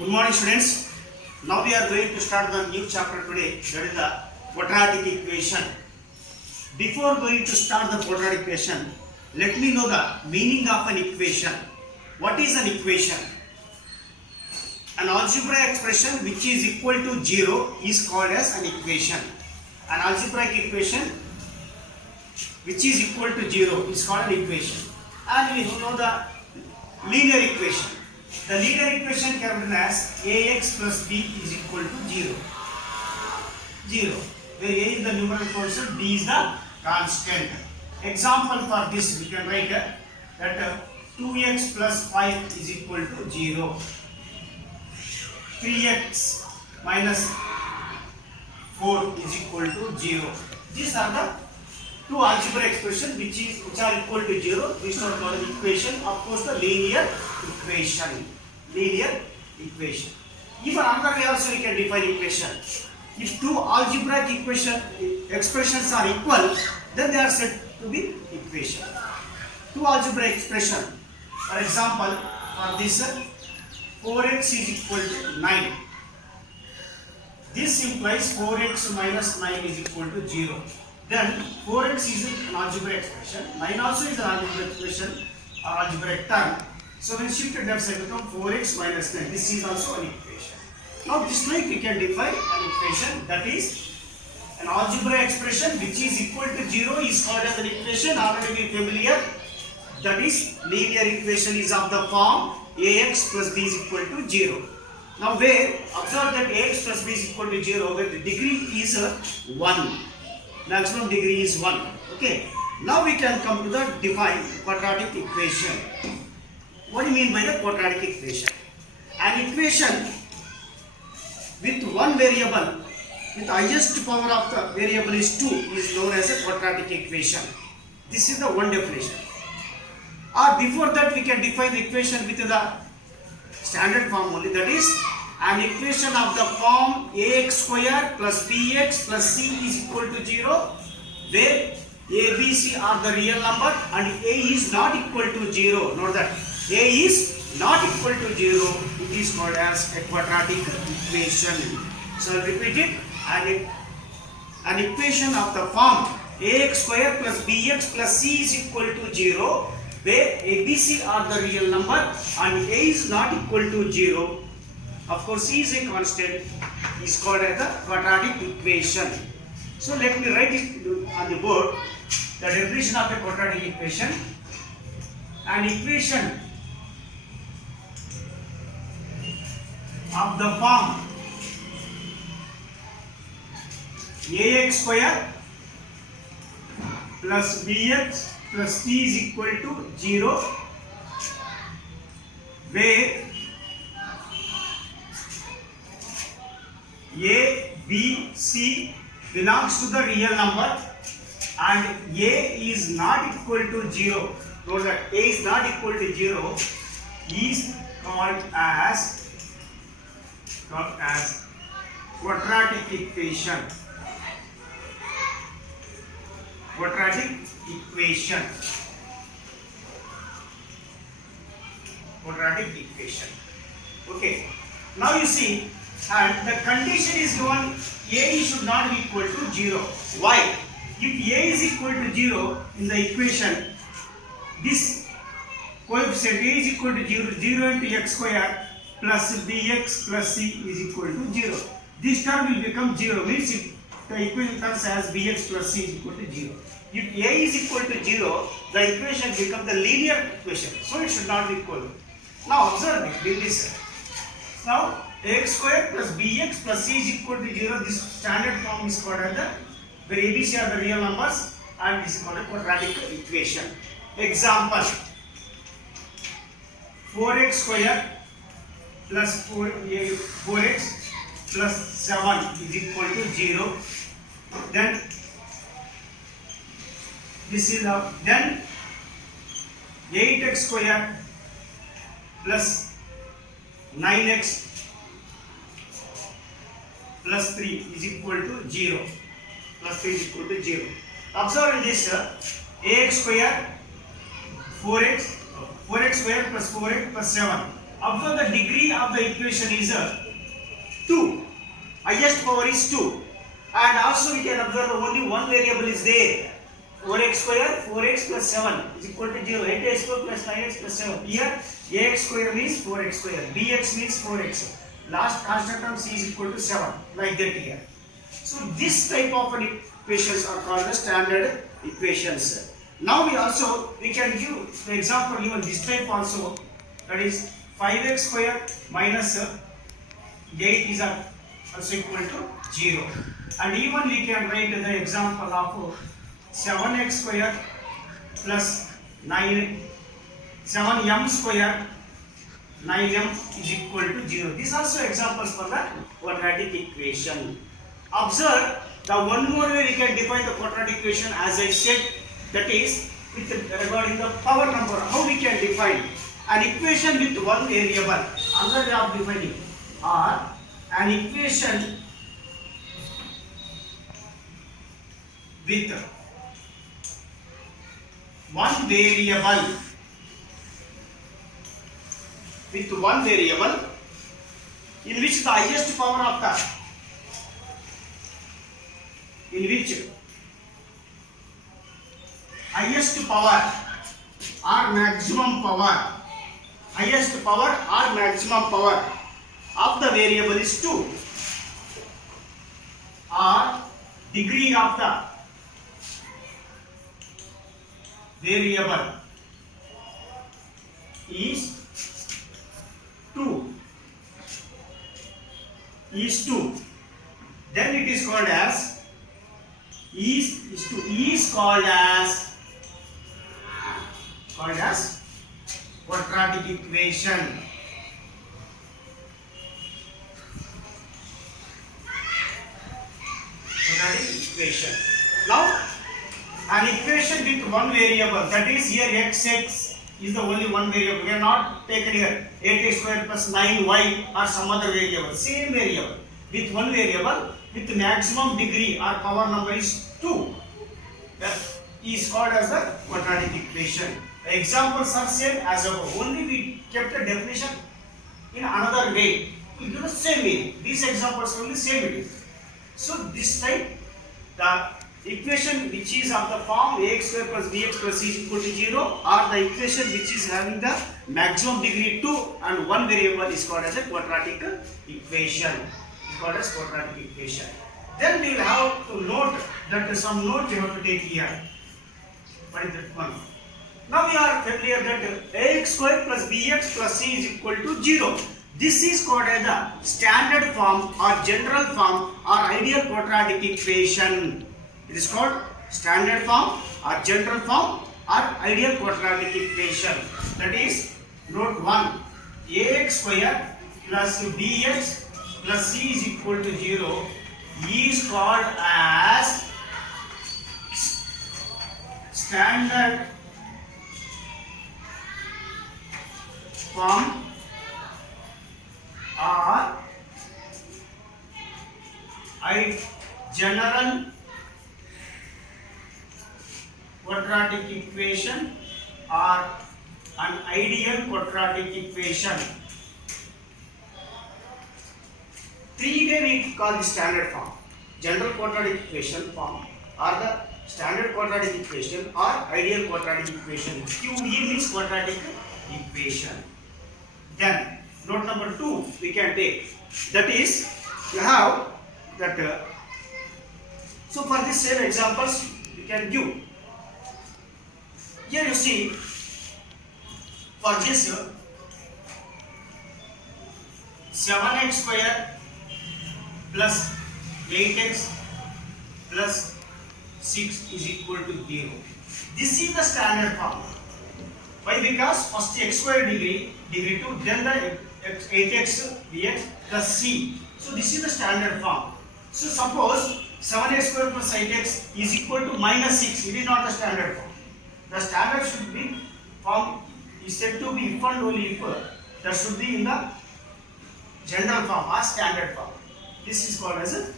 Good morning, students. Now we are going to start the new chapter today, that is the quadratic equation. Before going to start the quadratic equation, let me know the meaning of an equation. What is an equation? An algebraic expression which is equal to 0 is called as an equation. An algebraic equation which is equal to 0 is called an equation. And we know the linear equation. The linear equation can be written as ax plus b is equal to 0. 0. Where a is the numerical quotient, b is the constant. Example for this we can write that 2x plus 5 is equal to 0. 3x minus 4 is equal to 0. These are the two algebraic expressions which are equal to 0. These are called equation. Of course, the linear equation. Linear equation. Even another way also we can define equation. If two algebraic expressions are equal, then they are said to be equation. Two algebraic expression. For example, for this 4x is equal to 9. This implies 4x minus 9 is equal to 0. Then 4x is an algebraic expression. 9 also is an algebraic expression or algebraic term. So when shifted left side become 4x minus 9. This is also an equation. Now this like we can define an equation, that is an algebraic expression which is equal to 0 is called as an equation. Already we familiar. That is linear equation is of the form ax plus b is equal to 0. Now where observe that ax plus b is equal to 0 where the degree is 1. Maximum degree is 1. Okay. Now we can come to the define quadratic equation. What do you mean by the quadratic equation? An equation with one variable with highest power of the variable is 2 is known as a quadratic equation. This is the one definition. Or before that we can define the equation with the standard form only, that is an equation of the form ax square plus bx plus c is equal to 0 where a, b, c are the real number and a is not equal to 0. Note that a is not equal to 0. It is called as a quadratic equation. So I will repeat it. An equation of the form ax square plus bx plus c is equal to 0 where a, b, c are the real number and a is not equal to 0. Of course, c is a constant. Is called as the quadratic equation. So let me write it on the board. The definition of a quadratic equation. An equation of the form ax square plus bx plus c is equal to 0 where a, b, c belongs to the real number and a is not equal to 0. Note that a is not equal to 0 is called as quadratic equation. Quadratic equation. Quadratic equation. Okay. Now you see, and the condition is given a should not be equal to 0. Why? If a is equal to 0 in the equation, this coefficient a is equal to 0, 0 into x square plus bx plus c is equal to 0. This term will become 0, means if the equation comes as bx plus c is equal to 0. If a is equal to 0, the equation becomes the linear equation. So it should not be equal. Now observe this. Now ax square plus bx plus c is equal to 0. This standard form is called as the where a, b, c are the real numbers and this is called a quadratic equation. Example 4x square plus 4x plus 7 is equal to 0. Then this is then 8x square plus 9x plus 3 is equal to 0. Plus 3 is equal to 0. Observe in this ax square 4x square plus 4x plus 7 Observe the degree of the equation is 2. Highest power is 2. And also we can observe only one variable is there. 4x square, 4x plus 7 is equal to 0. 8x square plus 9x plus 7. Here ax square means 4x square. bx means 4x. Last constant term c is equal to 7. Like that here. So this type of equations are called the standard equations. Now we can give the example even this type also, that is 5x square minus 8 is also equal to 0. And even we can write the example of 7x square plus 7m square 9m is equal to 0. These are also examples for the quadratic equation. Observe the one more way we can define the quadratic equation, as I said, that is with regarding the power number. How we can define an equation with one variable? Another way of defining, or an equation with one variable in which the highest power of the highest power or maximum power of the variable is 2, or degree of the variable is 2, then it is called as quadratic equation. Now an equation with one variable, that is here xx is the only one variable. We are not taken here 8x square plus 9y or some other variable. Same variable with one variable with maximum degree or power number is 2. That is called as the quadratic equation. The examples are same as above. Only we kept a definition in another way. We do the same meaning. These examples only same it is. So this type, the equation which is of the form ax square plus bx plus c is equal to 0, or the equation which is having the maximum degree 2 and one variable is called as a quadratic equation. Then we will have to note that some note we have to take here. What is that one? Now we are familiar that ax square plus bx plus c is equal to 0. This is called as the standard form or general form or ideal quadratic equation. It is called standard form or general form or ideal quadratic equation. That is, note 1, ax square plus bx plus c is equal to 0 is called as standard form or general quadratic equation or an ideal quadratic equation. 3-way we call the standard form, general quadratic equation form, or the standard quadratic equation or ideal quadratic equation. QE means quadratic equation. Then note number 2 we can take, that is, you have that so for this same examples we can give. Here you see, for this 7x square plus 8x plus 6 is equal to 0. This is the standard form. Why? Because first x square degree 2, then the 8x bx plus c. So this is the standard form. So suppose 7x square plus 8x is equal to minus 6. It is not the standard form. The standard should be form is said to be if and only if that should be in the general form or standard form. This is called as a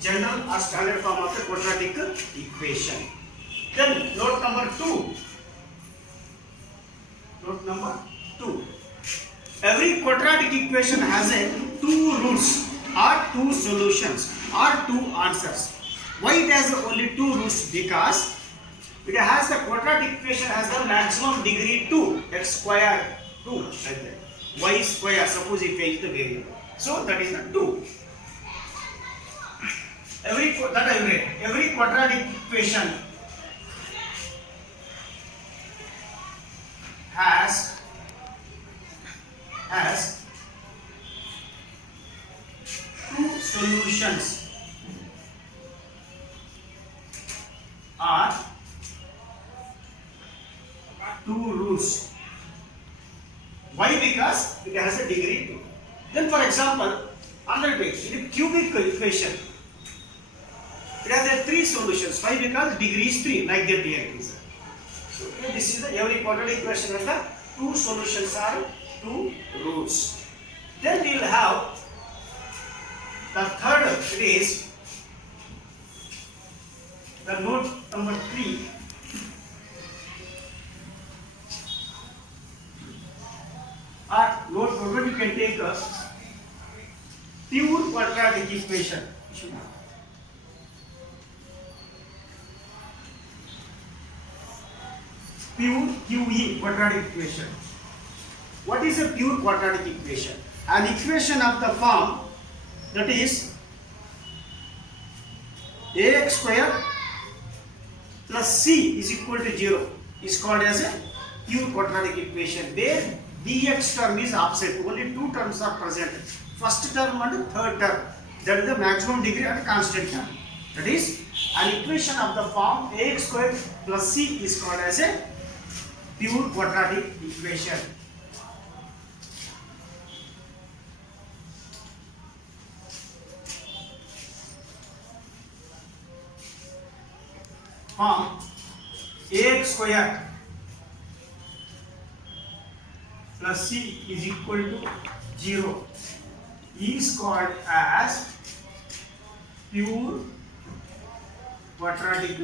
general or standard form of the quadratic equation. Then note number 2. every quadratic equation has a two roots or two solutions or two answers. Why it has only two roots? Because it has the quadratic equation has the maximum degree 2, x square 2 like that. Y square, suppose if y is the variable. So that is the 2. Every quadratic equation has two solutions or two roots. Why? Because it has a degree 2. Then for example, another way, in a cubic equation, it has a 3 solutions. Why? Because degree is 3, like that here it is. So this is the every quadratic equation has the two solutions or two roots. Then we will have the third, it is the note number 3. Or note number you can take a pure quadratic equation. Pure QE quadratic equation. What is a pure quadratic equation? An equation of the form that is ax square plus c is equal to 0 is called as a pure quadratic equation, where dx term is absent. Only two terms are present, first term and third term. That is the maximum degree and constant term. That is an equation of the form ax square plus c is called as a pure quadratic equation. Form ax square plus c is equal to 0 is called as pure quadratic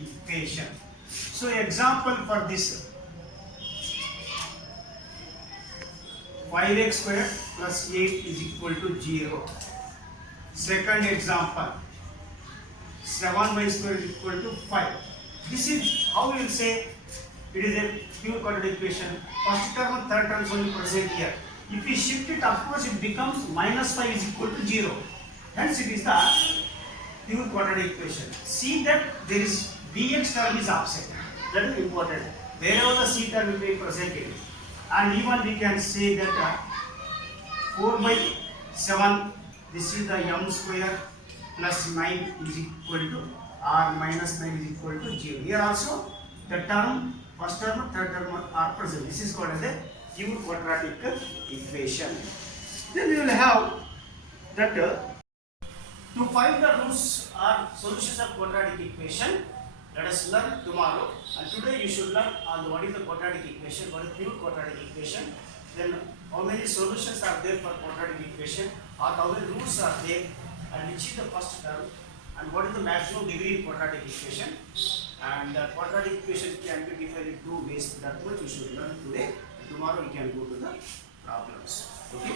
equation. So example for this, 5x square plus 8 is equal to 0. Second example, 7y square is equal to 5. This is how we will say it is a pure quadratic equation. First term and third term is only present here. If we shift it upwards, it becomes minus 5 is equal to 0. Hence it is the pure quadratic equation. See that there is dx term is absent. That is important. Wherever the c term will be presented. And even we can say that 4 by 7, this is the m square plus 9 is equal to r minus 9 is equal to 0. Here also the term, first term, third term are present. This is called as a pure quadratic equation. Then we will have that to find the roots or solutions of quadratic equation. Let us learn tomorrow, and today you should learn on what is the quadratic equation, what is pure quadratic equation, then how many solutions are there for quadratic equation, or how many roots are there, and which is the first term, and what is the maximum degree in quadratic equation. And the quadratic equation can be defined in two ways. That much you should learn today. Tomorrow we can go to the problems. Okay.